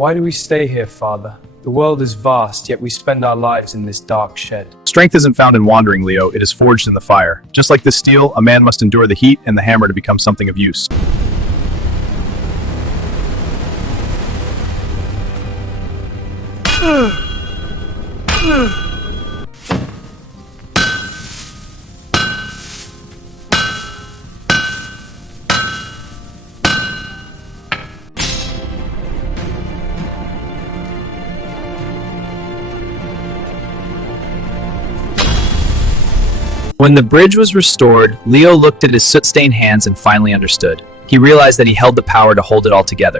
Why do we stay here, Father? The world is vast, yet we spend our lives in this dark shed. Strength isn't found in wandering, Leo. It is forged in the fire. Just like this steel, a man must endure the heat and the hammer to become something of use. When the bridge was restored, Leo looked at his soot-stained hands and finally understood. He realized that he held the power to hold it all together.